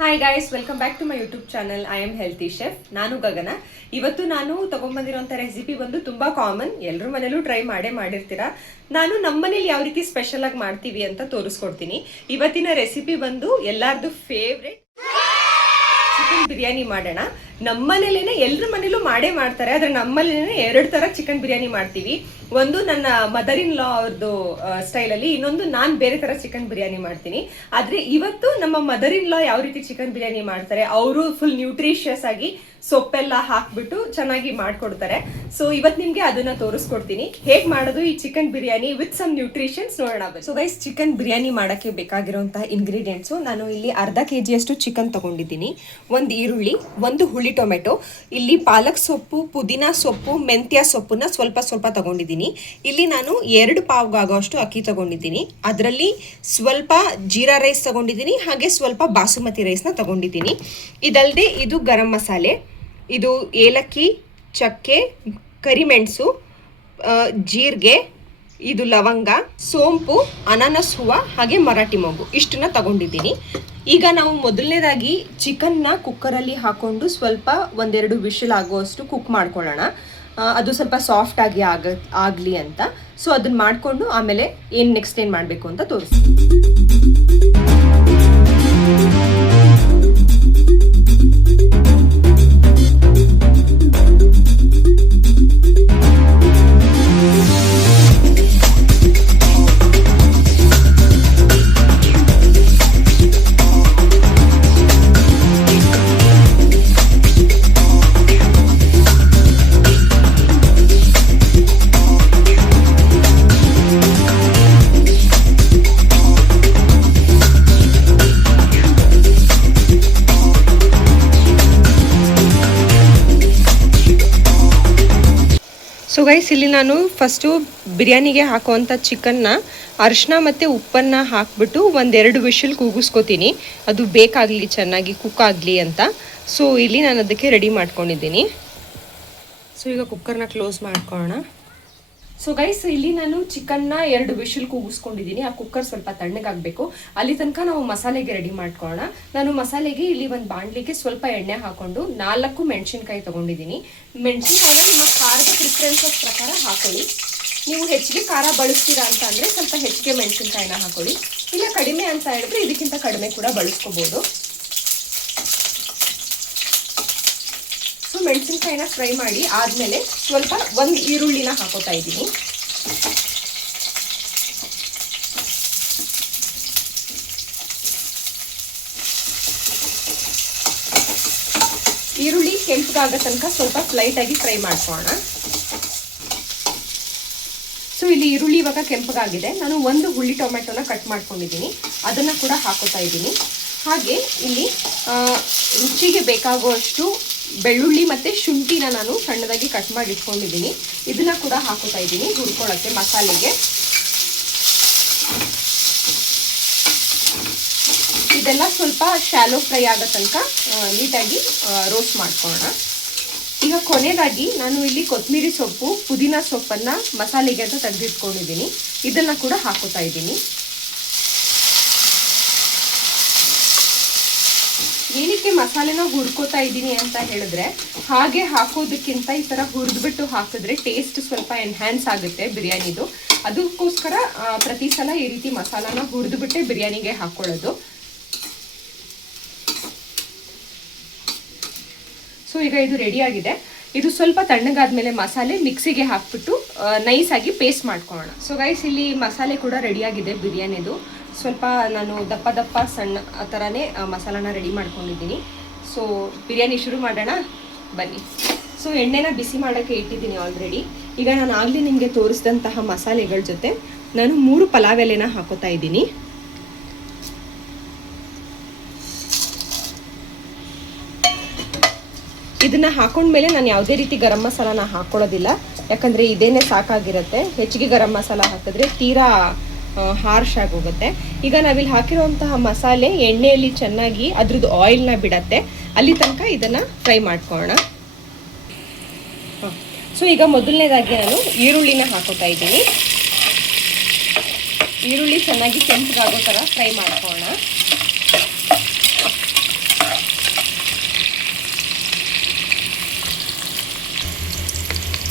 Hi guys, welcome back to my YouTube channel. I am healthy chef. ನಾನು ಗಗನ. ಇವತ್ತು ನಾನು ತಗೊಂಡ್ಬಂದಿರೋಂಥ recipe ಬಂದು ತುಂಬ ಕಾಮನ್, ಎಲ್ಲರ ಮನೇಲೂ ಟ್ರೈ ಮಾಡಿರ್ತೀರಾ. ನಾನು ನಮ್ಮ ಮನೇಲಿ ಯಾವ ರೀತಿ ಸ್ಪೆಷಲ್ ಆಗಿ ಮಾಡ್ತೀವಿ ಅಂತ ತೋರಿಸ್ಕೊಡ್ತೀನಿ. ಇವತ್ತಿನ ರೆಸಿಪಿ ಬಂದು ಎಲ್ಲಾರ್ದು ಫೇವ್ರೆಟ್ ಚಿಕನ್ ಬಿರಿಯಾನಿ ಮಾಡೋಣ. ನಮ್ಮ ಮನೇಲೇನೆ ಎಲ್ಲರ ಮನೇಲೂ ಮಾಡ್ತಾರೆ, ಆದ್ರೆ ನಮ್ಮನೇನೆ 2 ತರ ಚಿಕನ್ ಬಿರಿಯಾನಿ ಮಾಡ್ತೀವಿ. ಒಂದು ನನ್ನ ಮದರ್ ಇನ್ ಲಾ ಅವ್ರದ್ದು ಸ್ಟೈಲಲ್ಲಿ, ಇನ್ನೊಂದು ನಾನು ಬೇರೆ ತರ ಚಿಕನ್ ಬಿರಿಯಾನಿ ಮಾಡ್ತೀನಿ. ಆದ್ರೆ ಇವತ್ತು ನಮ್ಮ ಮದರ್ ಇನ್ ಲಾ ಯಾವ ರೀತಿ ಚಿಕನ್ ಬಿರಿಯಾನಿ ಮಾಡ್ತಾರೆ, ಅವರು ಫುಲ್ ನ್ಯೂಟ್ರಿಷಿಯಸ್ ಆಗಿ ಸೊಪ್ಪೆಲ್ಲ ಹಾಕ್ಬಿಟ್ಟು ಚೆನ್ನಾಗಿ ಮಾಡ್ಕೊಡ್ತಾರೆ. ಸೊ ಇವತ್ತು ನಿಮ್ಗೆ ಅದನ್ನ ತೋರಿಸ್ಕೊಡ್ತೀನಿ, ಹೇಗ್ ಮಾಡೋದು ಈ chicken biryani with some nutritions ನೋಡೋಣ. ಸೊ ಗೈಸ್, ಚಿಕನ್ ಬಿರಿಯಾನಿ ಮಾಡಕ್ಕೆ ಬೇಕಾಗಿರುವಂತಹ ಇಂಗ್ರೀಡಿಯೆಂಟ್ಸು, ನಾನು ಇಲ್ಲಿ ಅರ್ಧ kg ಚಿಕನ್ ತಗೊಂಡಿದ್ದೀನಿ, ಒಂದು ಈರುಳ್ಳಿ, ಒಂದು ಹುಳಿ ಟೊಮೆಟೊ, ಇಲ್ಲಿ ಪಾಲಕ್ ಸೊಪ್ಪು, ಪುದೀನಾ ಸೊಪ್ಪು, ಮೆಂತ್ಯ ಸೊಪ್ಪನ್ನ ಸ್ವಲ್ಪ ತಗೊಂಡಿದ್ದೀನಿ. ಇಲ್ಲಿ ನಾನು 2 ಪಾವ್ಗಾಗೋಷ್ಟು ಅಕ್ಕಿ ತಗೊಂಡಿದ್ದೀನಿ. ಅದರಲ್ಲಿ ಸ್ವಲ್ಪ ಜೀರಾ ರೈಸ್ ತಗೊಂಡಿದ್ದೀನಿ, ಹಾಗೆ ಸ್ವಲ್ಪ ಬಾಸುಮತಿ ರೈಸ್ನ ತಗೊಂಡಿದ್ದೀನಿ. ಇದಲ್ಲದೆ ಇದು ಗರಂ ಮಸಾಲೆ, ಇದು ಏಲಕ್ಕಿ, ಚಕ್ಕೆ, ಕರಿಮೆಣಸು, ಜೀರಿಗೆ, ಇದು ಲವಂಗ, ಸೋಂಪು, ಅನಾನಸ್ ಹೂವು, ಹಾಗೆ ಮರಾಠಿ ಮೊಗ್ಗು, ಇಷ್ಟನ್ನ ತಗೊಂಡಿದ್ದೀನಿ. ಈಗ ನಾವು ಮೊದಲನೇದಾಗಿ ಚಿಕನ್ನ ಕುಕ್ಕರಲ್ಲಿ ಹಾಕೊಂಡು ಸ್ವಲ್ಪ 1-2 ವಿಷಲ್ ಆಗುವಷ್ಟು ಕುಕ್ ಮಾಡ್ಕೊಳ್ಳೋಣ. ಅದು ಸ್ವಲ್ಪ ಸಾಫ್ಟ್ ಆಗಿ ಆಗಲಿ ಅಂತ. ಸೊ ಅದನ್ನ ಮಾಡಿಕೊಂಡು ಆಮೇಲೆ ನೆಕ್ಸ್ಟ್ ಏನು ಮಾಡಬೇಕು ಅಂತ ತೋರಿಸ್ತೀನಿ. ಸೊ ಗೈಸ್, ಇಲ್ಲಿ ನಾನು ಫಸ್ಟು ಬಿರಿಯಾನಿಗೆ ಹಾಕುವಂಥ ಚಿಕನ್ನ ಅರಿಶಿನ ಮತ್ತು ಉಪ್ಪನ್ನು ಹಾಕ್ಬಿಟ್ಟು 1-2 ವಿಷಲ್ ಕೂಗಿಸ್ಕೊತೀನಿ, ಅದು ಬೇಕಾಗಲಿ, ಚೆನ್ನಾಗಿ ಕುಕ್ ಆಗಲಿ ಅಂತ. ಸೊ ಇಲ್ಲಿ ನಾನು ಅದಕ್ಕೆ ರೆಡಿ ಮಾಡ್ಕೊಂಡಿದ್ದೀನಿ. ಸೊ ಈಗ ಕುಕ್ಕರ್ನ ಕ್ಲೋಸ್ ಮಾಡ್ಕೊಳ್ಳೋಣ. ಸೊ ಗೈಸ್, ಇಲ್ಲಿ ನಾನು ಚಿಕನ್ನ 2 ವಿಷಲ್ ಕೂಗಿಸ್ಕೊಂಡಿದ್ದೀನಿ. ಆ ಕುಕ್ಕರ್ ಸ್ವಲ್ಪ ತಣ್ಣಗಾಗಬೇಕು, ಅಲ್ಲಿ ತನಕ ನಾವು ಮಸಾಲೆಗೆ ರೆಡಿ ಮಾಡ್ಕೊಳ್ಳೋಣ. ನಾನು ಮಸಾಲೆಗೆ ಇಲ್ಲಿ ಒಂದು ಬಾಣಲಿಗೆ ಸ್ವಲ್ಪ ಎಣ್ಣೆ ಹಾಕೊಂಡು 4 ಮೆಣಸಿನ್ಕಾಯಿ ತೊಗೊಂಡಿದ್ದೀನಿ. ಮೆಣಸಿನ್ಕಾಯಿನ ನಿಮ್ಮ ಖಾರದ ಪ್ರಿಫರೆನ್ಸಸ್ ಪ್ರಕಾರ ಹಾಕೊಳ್ಳಿ. ನೀವು ಹೆಚ್ಚಿಗೆ ಖಾರ ಬಳಸ್ತೀರಾ ಅಂತ ಅಂದರೆ ಸ್ವಲ್ಪ ಹೆಚ್ಚಿಗೆ ಮೆಣಸಿನ್ಕಾಯಿನ ಹಾಕೊಳ್ಳಿ, ಇಲ್ಲ ಕಡಿಮೆ ಅಂತ ಹೇಳಿದ್ರೆ ಇದಕ್ಕಿಂತ ಕಡಿಮೆ ಕೂಡ ಬಳಸ್ಕೋಬೋದು. ಸೊ ಮೆಣಸಿನ್ಕಾಯಿನ ಫ್ರೈ ಮಾಡಿ ಆದಮೇಲೆ ಸ್ವಲ್ಪ 1 ಈರುಳ್ಳಿನ ಹಾಕೋತಾ ಇದ್ದೀನಿ. ಈರುಳ್ಳಿ ಕೆಂಪಗಾಗೋ ತನಕ ಸ್ವಲ್ಪ ಲೈಟಾಗಿ ಫ್ರೈ ಮಾಡ್ಕೊಳ್ಳೋಣ. ಸೊ ಇಲ್ಲಿ ಈರುಳ್ಳಿ ಇವಾಗ ಕೆಂಪಗಾಗಿದೆ. ನಾನು 1 ಹುಳಿ ಟೊಮೆಟೊನ ಕಟ್ ಮಾಡ್ಕೊಂಡಿದ್ದೀನಿ, ಅದನ್ನು ಕೂಡ ಹಾಕೋತಾ ಇದ್ದೀನಿ. ಹಾಗೆ ಇಲ್ಲಿ ರುಚಿಗೆ ಬೇಕಾಗುವಷ್ಟು ಬೆಳ್ಳುಳ್ಳಿ ಮತ್ತು ಶುಂಠಿನ ನಾನು ಸಣ್ಣದಾಗಿ ಕಟ್ ಮಾಡಿ ಇಟ್ಕೊಂಡಿದ್ದೀನಿ, ಇದನ್ನ ಕೂಡ ಹಾಕೋತಾ ಇದ್ದೀನಿ ಹುರ್ಕೊಳ್ಳೋಕ್ಕೆ ಮಸಾಲೆಗೆ. ಇದೆಲ್ಲ ಸ್ವಲ್ಪ ಶಾಲೋ ಫ್ರೈ ಆಗೋ ತನಕ ನೀಟಾಗಿ ರೋಸ್ಟ್ ಮಾಡ್ಕೊಳ್ಳೋಣ. ಈಗ ಕೊನೆಯದಾಗಿ ನಾನು ಇಲ್ಲಿ ಕೊತ್ತಂಬರಿ ಸೊಪ್ಪು, ಪುದೀನಾ ಸೊಪ್ಪನ್ನು ಮಸಾಲೆಗೆ ಅಂತ ತೆಗೆದಿಟ್ಕೊಂಡಿದ್ದೀನಿ, ಇದನ್ನು ಕೂಡ ಹಾಕೋತಾ ಇದ್ದೀನಿ. ಏನಕ್ಕೆ ಮಸಾಲೆನ ಹುರ್ಕೋತಾ ಇದ್ದೀನಿ ಅಂತ ಹೇಳಿದ್ರೆ, ಹಾಗೆ ಹಾಕೋದಕ್ಕಿಂತ ಈ ಥರ ಹುರಿದ್ಬಿಟ್ಟು ಹಾಕಿದ್ರೆ ಟೇಸ್ಟ್ ಸ್ವಲ್ಪ ಎನ್ಹ್ಯಾನ್ಸ್ ಆಗುತ್ತೆ ಬಿರಿಯಾನಿದು. ಅದಕ್ಕೋಸ್ಕರ ಪ್ರತಿ ಸಲ ಈ ರೀತಿ ಮಸಾಲಾನ ಹುರಿದ್ಬಿಟ್ಟೆ ಬಿರಿಯಾನಿಗೆ ಹಾಕ್ಕೊಳ್ಳೋದು. ಸೊ ಈಗ ಇದು ರೆಡಿಯಾಗಿದೆ. ಇದು ಸ್ವಲ್ಪ ತಣ್ಣಗಾದ್ಮೇಲೆ ಮಸಾಲೆ ಮಿಕ್ಸಿಗೆ ಹಾಕ್ಬಿಟ್ಟು ನೈಸಾಗಿ ಪೇಸ್ಟ್ ಮಾಡ್ಕೊಳ್ಳೋಣ. ಸೊ ಗೈಸ್, ಇಲ್ಲಿ ಮಸಾಲೆ ಕೂಡ ರೆಡಿಯಾಗಿದೆ ಬಿರಿಯಾನಿದು. ಸ್ವಲ್ಪ ನಾನು ದಪ್ಪ ಸಣ್ಣ ಆ ಥರನೇ ಮಸಾಲಾನ ರೆಡಿ ಮಾಡ್ಕೊಂಡಿದ್ದೀನಿ. ಸೊ ಬಿರಿಯಾನಿ ಶುರು ಮಾಡೋಣ ಬನ್ನಿ. ಸೊ ಎಣ್ಣೆನ ಬಿಸಿ ಮಾಡೋಕ್ಕೆ ಇಟ್ಟಿದ್ದೀನಿ ಆಲ್ರೆಡಿ. ಈಗ ನಾನು ಆಗಲೇ ನಿಮಗೆ ತೋರಿಸಿದಂತಹ ಮಸಾಲೆಗಳ ಜೊತೆ ನಾನು 3 ಪಲಾವ್ ಎಲೆನ ಹಾಕೋತಾ ಇದ್ದೀನಿ. ಇದನ್ನು ಹಾಕೊಂಡ್ಮೇಲೆ ನಾನು ಯಾವುದೇ ರೀತಿ ಗರಂ ಮಸಾಲಾನ ಹಾಕ್ಕೊಳ್ಳೋದಿಲ್ಲ, ಯಾಕಂದರೆ ಇದೇನೇ ಸಾಕಾಗಿರುತ್ತೆ. ಹೆಚ್ಚಿಗೆ ಗರಂ ಮಸಾಲ ಹಾಕಿದ್ರೆ ತೀರಾ ಹಾರ್ಶ್ ಆಗೋಗುತ್ತೆ. ಈಗ ನಾವಿಲ್ಲಿ ಹಾಕಿರುವಂತಹ ಮಸಾಲೆ ಎಣ್ಣೆಯಲ್ಲಿ ಚೆನ್ನಾಗಿ ಅದ್ರದ್ದು ಆಯಿಲ್ನ ಬಿಡತ್ತೆ, ಅಲ್ಲಿ ತನಕ ಇದನ್ನು ಫ್ರೈ ಮಾಡ್ಕೊಳ್ಳೋಣ. ಸೊ ಈಗ ಮೊದಲನೇದಾಗಿ ನಾನು ಈರುಳ್ಳಿನ ಹಾಕೋತಾ ಇದ್ದೀನಿ. ಈರುಳ್ಳಿ ಚೆನ್ನಾಗಿ ಕೆಂಪಗಾಗೋ ಥರ ಫ್ರೈ ಮಾಡ್ಕೊಳ್ಳೋಣ.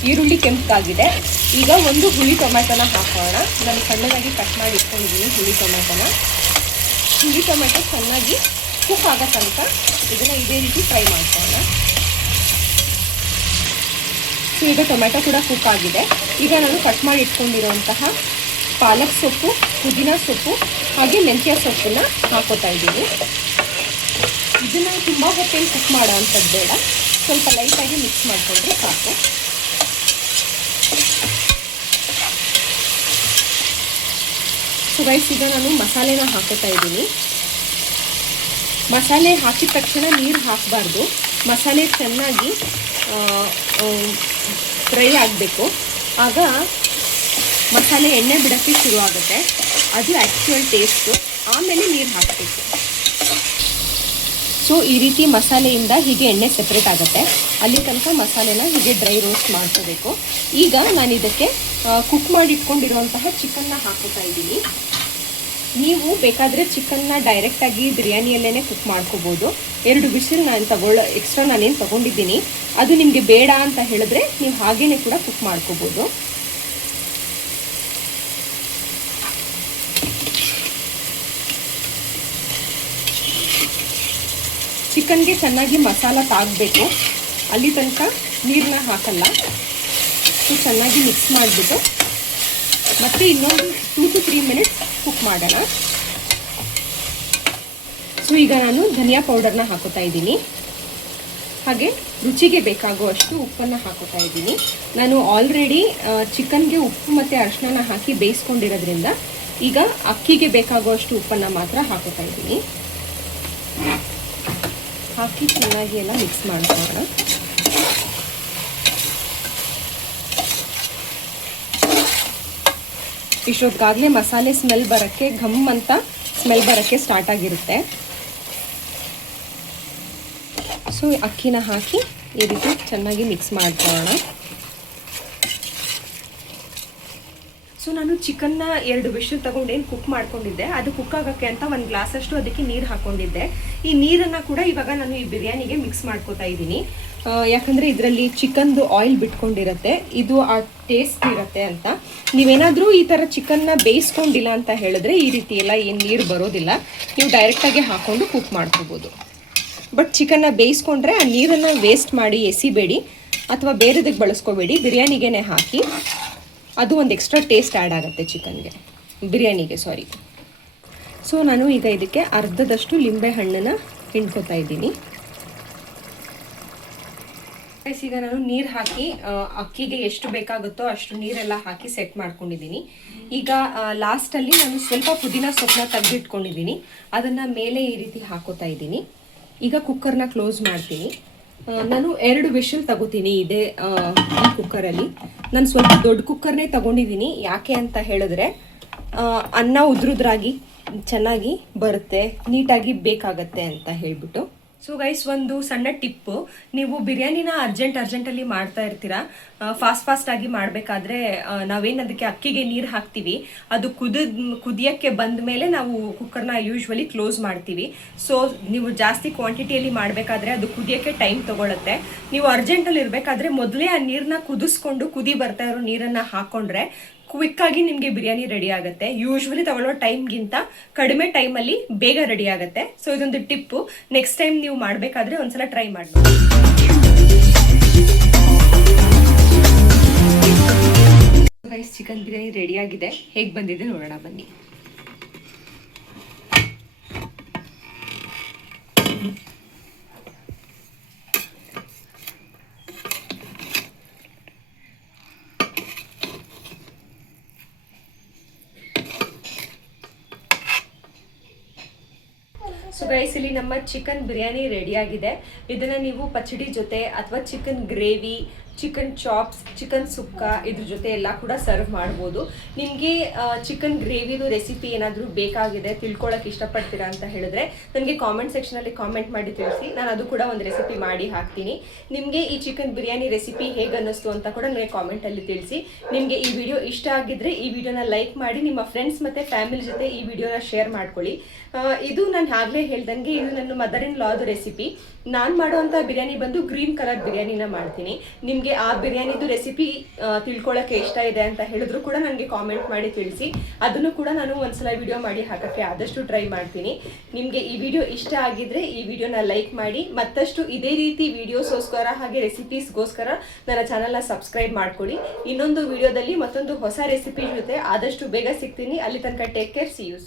ಈರುಳ್ಳಿ ಕೆಂಪಗಾಗಿದೆ. ಈಗ ಒಂದು ಹುಳಿ ಟೊಮೆಟೊನ ಹಾಕೋಣ. ನಾನು ಸಣ್ಣದಾಗಿ ಕಟ್ ಮಾಡಿ ಇಟ್ಕೊಂಡಿದ್ದೀನಿ ಹುಳಿ ಟೊಮೆಟೊನ. ಹುಳಿ ಟೊಮೆಟೊ ಚೆನ್ನಾಗಿ ಕುಕ್ ಆಗೋ ತನಕ ಇದನ್ನು ಇದೇ ರೀತಿ ಫ್ರೈ ಮಾಡ್ಕೊಳ್ಳೋಣ. ಸೊ ಈಗ ಟೊಮೆಟೊ ಕೂಡ ಕುಕ್ ಆಗಿದೆ. ಈಗ ನಾನು ಕಟ್ ಮಾಡಿ ಇಟ್ಕೊಂಡಿರುವಂತಹ ಪಾಲಕ್ ಸೊಪ್ಪು, ಪುದೀನ ಸೊಪ್ಪು ಹಾಗೆ ಮೆಂತ್ಯ ಸೊಪ್ಪನ್ನ ಹಾಕೋತಾ ಇದ್ದೀನಿ. ಇದನ್ನು ತುಂಬ ಹೊತ್ತೇನು ಕುಕ್ ಮಾಡೋ ಅಂಥದ್ದು ಬೇಡ, ಸ್ವಲ್ಪ ಲೈಟಾಗಿ ಮಿಕ್ಸ್ ಮಾಡಿಕೊಂಡ್ರೆ ಸಾಕು. ಸೊ ಗೈಸ್, ಈಗ ನಾನು ಮಸಾಲೆನ ಹಾಕೋತಾ ಇದ್ದೀನಿ. ಮಸಾಲೆ ಹಾಕಿದ ತಕ್ಷಣ ನೀರು ಹಾಕಬಾರ್ದು. ಮಸಾಲೆ ಚೆನ್ನಾಗಿ ಫ್ರೈ ಆಗಬೇಕು. ಆಗ ಮಸಾಲೆ ಎಣ್ಣೆ ಬಿಡೋಕ್ಕೆ ಶುರು ಆಗುತ್ತೆ. ಅದು ಆ್ಯಕ್ಚುಯಲ್ ಟೇಸ್ಟು. ಆಮೇಲೆ ನೀರು ಹಾಕಬೇಕು. ಸೊ ಈ ರೀತಿ ಮಸಾಲೆಯಿಂದ ಹೀಗೆ ಎಣ್ಣೆ ಸೆಪ್ರೇಟ್ ಆಗುತ್ತೆ. ಅಲ್ಲಿ ತನಕ ಮಸಾಲೆನ ಹೀಗೆ ಡ್ರೈ ರೋಸ್ಟ್ ಮಾಡ್ಕೋಬೇಕು. ಈಗ ನಾನು ಇದಕ್ಕೆ ಕುಕ್ ಮಾಡಿ ಇಟ್ಕೊಂಡಿರುವಂತಹ ಚಿಕನ್ನ ಹಾಕೋತಾ ಇದ್ದೀನಿ. ನೀವು ಬೇಕಾದರೆ ಚಿಕನ್ನ ಡೈರೆಕ್ಟಾಗಿ ಬಿರಿಯಾನಿಯಲ್ಲೇ ಕುಕ್ ಮಾಡ್ಕೋಬೋದು. 2 ವಿಸಿಲ್ ನಾನು ಎಕ್ಸ್ಟ್ರಾ ನಾನೇನು ತೊಗೊಂಡಿದ್ದೀನಿ. ಅದು ನಿಮಗೆ ಬೇಡ ಅಂತ ಹೇಳಿದ್ರೆ ನೀವು ಹಾಗೇ ಕೂಡ ಕುಕ್ ಮಾಡ್ಕೋಬೋದು. ಚಿಕನ್ಗೆ ಚೆನ್ನಾಗಿ ಮಸಾಲ ತಾಗಬೇಕು. ಅಲ್ಲಿ ತನಕ ನೀರನ್ನ ಹಾಕಲ್ಲ. ಸೊ ಚೆನ್ನಾಗಿ ಮಿಕ್ಸ್ ಮಾಡಿಬಿಟ್ಟು ಮತ್ತೆ ಇನ್ನೊಂದು 2 to 3 ಮಿನಿಟ್ಸ್ ಕುಕ್ ಮಾಡೋಣ. ಸೊ ಈಗ ನಾನು ಧನಿಯಾ ಪೌಡರ್ನ ಹಾಕೋತಾ ಇದ್ದೀನಿ. ಹಾಗೆ ರುಚಿಗೆ ಬೇಕಾಗುವಷ್ಟು ಉಪ್ಪನ್ನು ಹಾಕೋತಾ ಇದ್ದೀನಿ. ನಾನು ಆಲ್ರೆಡಿ ಚಿಕನ್ಗೆ ಉಪ್ಪು ಮತ್ತು ಅರಿಶಿನ ಹಾಕಿ ಬೇಯಿಸ್ಕೊಂಡಿರೋದ್ರಿಂದ ಈಗ ಅಕ್ಕಿಗೆ ಬೇಕಾಗುವಷ್ಟು ಉಪ್ಪನ್ನು ಮಾತ್ರ ಹಾಕೋತಾ ಇದ್ದೀನಿ. ಹಾಕಿ ಚೆನ್ನಾಗಿ ಎಲ್ಲ ಮಿಕ್ಸ್ ಮಾಡ್ಕೊಳ್ಳೋಣ. ಇಷ್ಟೊತ್ತಿಗಾಗಲೇ ಮಸಾಲೆ ಸ್ಮೆಲ್ ಬರೋಕ್ಕೆ, ಘಮ್ ಅಂತ ಸ್ಮೆಲ್ ಬರೋಕ್ಕೆ ಸ್ಟಾರ್ಟ್ ಆಗಿರುತ್ತೆ. ಸೊ ಅಕ್ಕಿನ ಹಾಕಿ ಈ ರೀತಿ ಚೆನ್ನಾಗಿ ಮಿಕ್ಸ್ ಮಾಡ್ಕೊಳ್ಳೋಣ. ಸೊ ನಾನು ಚಿಕನ್ನ 2 ವಿಷಲ್ ತೊಗೊಂಡು ಏನು ಕುಕ್ ಮಾಡ್ಕೊಂಡಿದ್ದೆ, ಅದು ಕುಕ್ ಆಗೋಕ್ಕೆ ಅಂತ 1 ಗ್ಲಾಸಷ್ಟು ಅದಕ್ಕೆ ನೀರು ಹಾಕ್ಕೊಂಡಿದ್ದೆ. ಈ ನೀರನ್ನು ಕೂಡ ಇವಾಗ ನಾನು ಈ ಬಿರಿಯಾನಿಗೆ ಮಿಕ್ಸ್ ಮಾಡ್ಕೋತಾ ಇದ್ದೀನಿ. ಯಾಕಂದರೆ ಇದರಲ್ಲಿ ಚಿಕನ್ದು ಆಯಿಲ್ ಬಿಟ್ಕೊಂಡಿರುತ್ತೆ, ಇದು ಆ ಟೇಸ್ಟ್ ಇರುತ್ತೆ ಅಂತ. ನೀವೇನಾದರೂ ಈ ಥರ ಚಿಕನ್ನ ಬೇಯಿಸ್ಕೊಂಡಿಲ್ಲ ಅಂತ ಹೇಳಿದ್ರೆ ಈ ರೀತಿ ಎಲ್ಲ ಏನು ನೀರು ಬರೋದಿಲ್ಲ. ನೀವು ಡೈರೆಕ್ಟಾಗಿ ಹಾಕ್ಕೊಂಡು ಕುಕ್ ಮಾಡ್ಕೋಬೋದು. ಬಟ್ ಚಿಕನ್ನ ಬೇಯಿಸ್ಕೊಂಡ್ರೆ ಆ ನೀರನ್ನು ವೇಸ್ಟ್ ಮಾಡಿ ಎಸಿಬೇಡಿ ಅಥವಾ ಬೇರೆದಕ್ಕೆ ಬಳಸ್ಕೋಬೇಡಿ. ಬಿರಿಯಾನಿಗೆ ಹಾಕಿ, ಅದು ಒಂದು ಎಕ್ಸ್ಟ್ರಾ ಟೇಸ್ಟ್ ಆ್ಯಡ್ ಆಗುತ್ತೆ ಬಿರಿಯಾನಿಗೆ. ಸೊ ನಾನು ಈಗ ಇದಕ್ಕೆ ಅರ್ಧದಷ್ಟು ಲಿಂಬೆ ಹಣ್ಣನ್ನು ಹಿಂಡ್ಕೋತಾ ಇದ್ದೀನಿ. ಈಗ ನಾನು ನೀರು ಹಾಕಿ ಅಕ್ಕಿಗೆ ಎಷ್ಟು ಬೇಕಾಗುತ್ತೋ ಅಷ್ಟು ನೀರೆಲ್ಲ ಹಾಕಿ ಸೆಟ್ ಮಾಡ್ಕೊಂಡಿದ್ದೀನಿ. ಈಗ ಲಾಸ್ಟಲ್ಲಿ ನಾನು ಸ್ವಲ್ಪ ಪುದೀನ ಸೊಪ್ಪನ್ನ ತೆಗೆದಿಟ್ಕೊಂಡಿದ್ದೀನಿ. ಅದನ್ನು ಮೇಲೆ ಈ ರೀತಿ ಹಾಕೋತಾ ಇದ್ದೀನಿ. ಈಗ ಕುಕ್ಕರ್ನ ಕ್ಲೋಸ್ ಮಾಡ್ತೀನಿ. ನಾನು 2 ವಿಷಲ್ ತಗೋತೀನಿ ಈ ಕುಕ್ಕರಲ್ಲಿ. ನಾನು ಸ್ವಲ್ಪ ದೊಡ್ಡ ಕುಕ್ಕರ್ನೇ ತಗೊಂಡಿದ್ದೀನಿ. ಯಾಕೆ ಅಂತ ಹೇಳಿದ್ರೆ ಅನ್ನ ಉದ್ರುದ್ರಾಗಿ ಚೆನ್ನಾಗಿ ಬರುತ್ತೆ, ನೀಟಾಗಿ ಬೇಕಾಗತ್ತೆ ಅಂತ ಹೇಳ್ಬಿಟ್ಟು. ಸೊ ಗೈಸ್, ಒಂದು ಸಣ್ಣ ಟಿಪ್ಪು, ನೀವು ಬಿರಿಯಾನಿನ ಅರ್ಜೆಂಟಲ್ಲಿ ಮಾಡ್ತಾ ಇರ್ತೀರಾ, ಫಾಸ್ಟಾಗಿ ಮಾಡಬೇಕಾದ್ರೆ ನಾವೇನು ಅದಕ್ಕೆ ಅಕ್ಕಿಗೆ ನೀರು ಹಾಕ್ತೀವಿ, ಅದು ಕುದಿಯೋಕ್ಕೆ ಬಂದ ಮೇಲೆ ನಾವು ಕುಕ್ಕರ್ನ ಯೂಶ್ವಲಿ ಕ್ಲೋಸ್ ಮಾಡ್ತೀವಿ. ಸೊ ನೀವು ಜಾಸ್ತಿ ಕ್ವಾಂಟಿಟಿಯಲ್ಲಿ ಮಾಡಬೇಕಾದ್ರೆ ಅದು ಕುದಿಯೋಕ್ಕೆ ಟೈಮ್ ತೊಗೊಳುತ್ತೆ. ನೀವು ಅರ್ಜೆಂಟಲ್ಲಿ ಇರಬೇಕಾದ್ರೆ ಮೊದಲೇ ಆ ನೀರನ್ನ ಕುದಿಸ್ಕೊಂಡು ಕುದಿ ಬರ್ತಾ ಇರೋ ನೀರನ್ನು ಹಾಕ್ಕೊಂಡ್ರೆ ಕ್ವಿಕ್ಕಾಗಿ ನಿಮಗೆ ಬಿರಿಯಾನಿ ರೆಡಿ ಆಗುತ್ತೆ. ಯೂಶ್ವಲಿ ತಗೊಳ್ಳೋ ಟೈಮ್ಗಿಂತ ಕಡಿಮೆ ಟೈಮಲ್ಲಿ ಬೇಗ ರೆಡಿ ಆಗುತ್ತೆ. ಸೊ ಇದೊಂದು ಟಿಪ್ಪು, ನೆಕ್ಸ್ಟ್ ಟೈಮ್ ನೀವು ಮಾಡಬೇಕಾದ್ರೆ ಒಂದ್ಸಲ ಟ್ರೈ ಮಾಡಿ. ರೈಸ್ ಚಿಕನ್ ಬಿರಿಯಾನಿ ರೆಡಿ ಆಗಿದೆ. ಹೇಗೆ ಬಂದಿದೆ ನೋಡೋಣ ಬನ್ನಿ. ಸೊ ಗೈಸ್, ಇಲ್ಲಿ ನಮ್ಮ ಚಿಕನ್ ಬಿರಿಯಾನಿ ರೆಡಿ ಆಗಿದೆ. ಇದನ್ನು ನೀವು ಪಚಡಿ ಜೊತೆ ಅಥವಾ chicken gravy, chicken chops, chicken ಸುಕ್ಕ ಇದ್ರ ಜೊತೆ ಎಲ್ಲ ಕೂಡ ಸರ್ವ್ ಮಾಡ್ಬೋದು. ನಿಮಗೆ ಚಿಕನ್ ಗ್ರೇವಿದು ರೆಸಿಪಿ ಏನಾದರೂ ಬೇಕಾಗಿದೆ, ತಿಳ್ಕೊಳಕ್ಕೆ ಇಷ್ಟಪಡ್ತೀರಾ ಅಂತ ಹೇಳಿದ್ರೆ ನನಗೆ ಕಾಮೆಂಟ್ ಸೆಕ್ಷನಲ್ಲಿ ಕಾಮೆಂಟ್ ಮಾಡಿ ತಿಳಿಸಿ. ನಾನು ಅದು ಕೂಡ ಒಂದು ರೆಸಿಪಿ ಮಾಡಿ ಹಾಕ್ತೀನಿ. ನಿಮಗೆ ಈ ಚಿಕನ್ ಬಿರಿಯಾನಿ ರೆಸಿಪಿ ಹೇಗೆ ಅನ್ನಿಸ್ತು ಅಂತ ಕೂಡ ನನಗೆ ಕಾಮೆಂಟಲ್ಲಿ ತಿಳಿಸಿ. ನಿಮಗೆ ಈ ವಿಡಿಯೋ ಇಷ್ಟ ಆಗಿದ್ರೆ ಈ ವಿಡಿಯೋನ ಲೈಕ್ ಮಾಡಿ, ನಿಮ್ಮ ಫ್ರೆಂಡ್ಸ್ ಮತ್ತು ಫ್ಯಾಮಿಲಿ ಜೊತೆ ಈ ವಿಡಿಯೋನ ಶೇರ್ ಮಾಡ್ಕೊಳ್ಳಿ. ಇದು ನಾನು ಆಗಲೇ ಹೇಳ್ದಂಗೆ ಇದು ನನ್ನ ಮದರ್ ಇನ್ ಲಾದು ರೆಸಿಪಿ. ನಾನು ಮಾಡುವಂಥ ಬಿರಿಯಾನಿ ಬಂದು ಗ್ರೀನ್ ಕಲರ್ ಬಿರಿಯಾನಿನ ಮಾಡ್ತೀನಿ. ನಿಮಗೆ ಆ ಬಿರಿಯಾನಿದು ರೆಸಿಪಿ ತಿಳ್ಕೊಳ್ಳೋಕ್ಕೆ ಇಷ್ಟ ಇದೆ ಅಂತ ಹೇಳಿದ್ರು ಕೂಡ ನನಗೆ ಕಾಮೆಂಟ್ ಮಾಡಿ ತಿಳಿಸಿ. ಅದನ್ನು ಕೂಡ ನಾನು ಒಂದ್ಸಲ ವಿಡಿಯೋ ಮಾಡಿ ಹಾಕೋಕ್ಕೆ ಆದಷ್ಟು ಟ್ರೈ ಮಾಡ್ತೀನಿ. ನಿಮಗೆ ಈ ವಿಡಿಯೋ ಇಷ್ಟ ಆಗಿದ್ರೆ ಈ ವಿಡಿಯೋನ ಲೈಕ್ ಮಾಡಿ. ಮತ್ತಷ್ಟು ಇದೇ ರೀತಿ ವಿಡಿಯೋಸ್ಗೋಸ್ಕರ ಹಾಗೆ ರೆಸಿಪೀಸ್ಗೋಸ್ಕರ ನನ್ನ ಚಾನಲ್ನ ಸಬ್ಸ್ಕ್ರೈಬ್ ಮಾಡ್ಕೊಳ್ಳಿ. ಇನ್ನೊಂದು ವಿಡಿಯೋದಲ್ಲಿ ಮತ್ತೊಂದು ಹೊಸ ರೆಸಿಪಿ ಜೊತೆ ಆದಷ್ಟು ಬೇಗ ಸಿಗ್ತೀನಿ. ಅಲ್ಲಿ ತನಕ ಟೇಕ್ ಕೇರ್, ಸಿ ಯು.